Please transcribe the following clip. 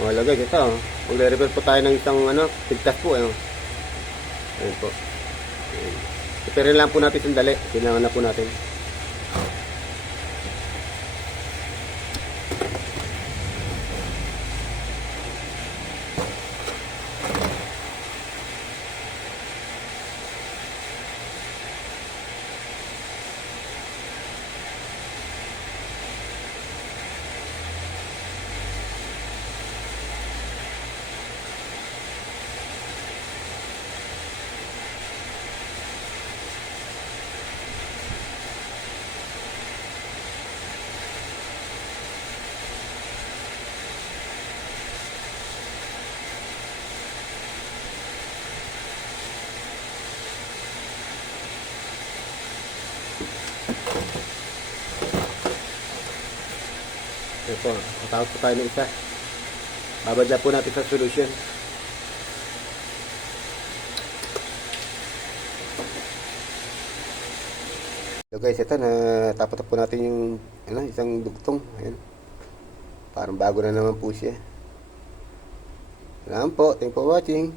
Wala guys, ito. Magre-repair po tayo ng isang pigtas po. Ayun. Ayun po. Ayun. Repairin lang po natin sandali. Kailangan na po natin. Ayun po. Matapos po tayo ng isa. Babadla po natin sa solution. So guys, ito na tapos po natin yung isang dugtong. Ayan. Parang bago na naman po siya. Salamat po. Thank you for watching.